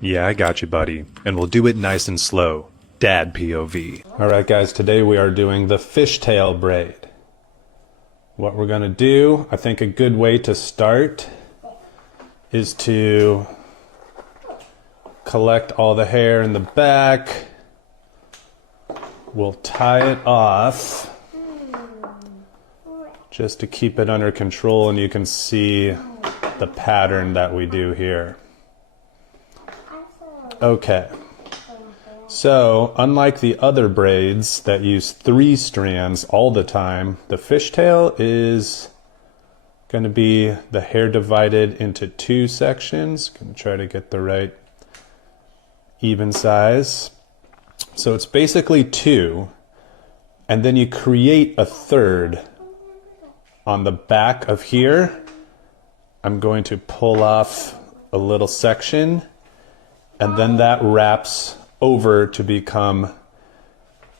Yeah, I got you, buddy. And we'll do it nice and slow. Dad POV. Alright guys, today we are doing the fishtail braid. What we're gonna do, I think a good way to start is to collect all the hair in the back. We'll tie it off just to keep it under control, and you can see the pattern that we do here. Okay, so unlike the other braids that use 3 strands all the time, the fishtail is going to be the hair divided into 2 sections. Going to try to get the right even size. So it's basically 2, and then you create a third on the back of here. I'm going to pull off a little section, and then that wraps over to become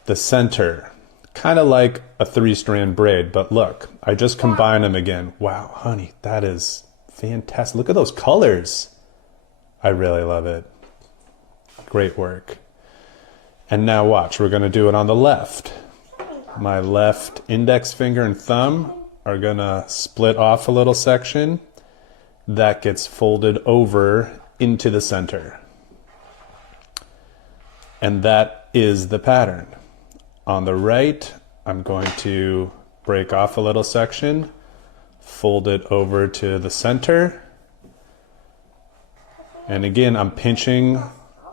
the center. Kind of like a 3-strand braid, but look, I just combine them again. Wow, honey, that is fantastic. Look at those colors. I really love it. Great work. And now watch, we're gonna do it on the left. My left index finger and thumb are gonna split off a little section. That gets folded over into the center. And that is the pattern. On the right, I'm going to break off a little section, fold it over to the center. And again, I'm pinching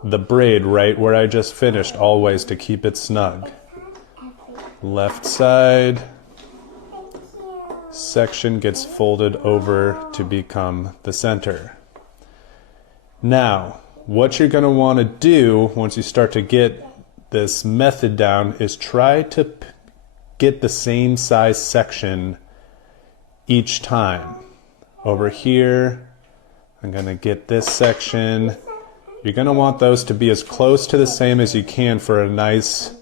the braid right where I just finished, always to keep it snug. Left side section gets folded over to become the center. Now, what you're going to want to do once you start to get this method down is try to get the same size section each time. Over here, I'm going to get this section. You're going to want those to be as close to the same as you can for a nice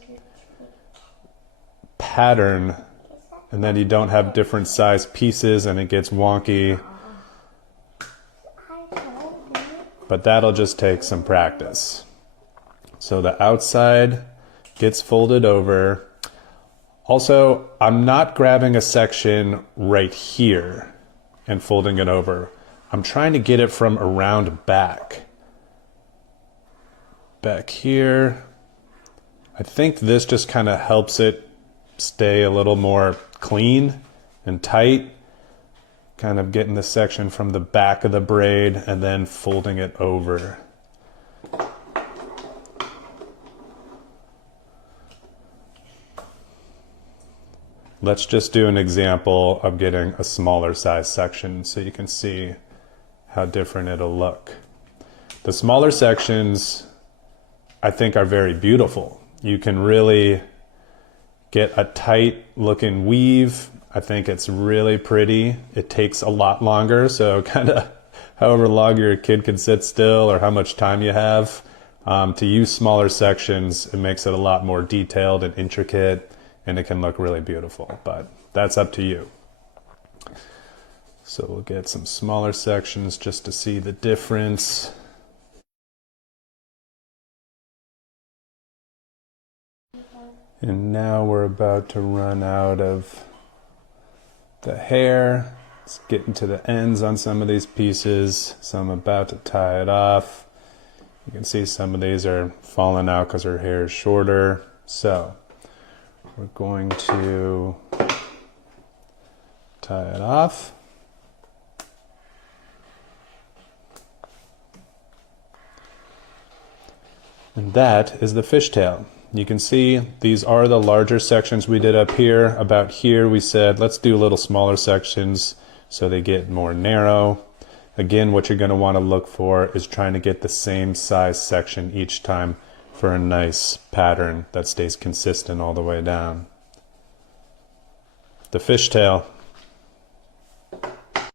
pattern, and then you don't have different size pieces and it gets wonky. But that'll just take some practice. So the outside gets folded over. Also, I'm not grabbing a section right here and folding it over. I'm trying to get it from around back. Back here. I think this just kind of helps it stay a little more clean and tight. Kind of getting the section from the back of the braid and then folding it over. Let's just do an example of getting a smaller size section so you can see how different it'll look. The smaller sections I think are very beautiful. You can really get a tight looking weave. I think it's really pretty. It takes a lot longer, so kind of however long your kid can sit still or how much time you have. To use smaller sections, it makes it a lot more detailed and intricate, and it can look really beautiful, but that's up to you. So we'll get some smaller sections just to see the difference. And now we're about to run out of the hair. It's getting to the ends on some of these pieces, so I'm about to tie it off. You can see some of these are falling out because her hair is shorter. So we're going to tie it off. And that is the fishtail. You can see these are the larger sections we did up here. About here we said let's do little smaller sections so they get more narrow. Again, what you're going to want to look for is trying to get the same size section each time for a nice pattern that stays consistent all the way down. The fishtail.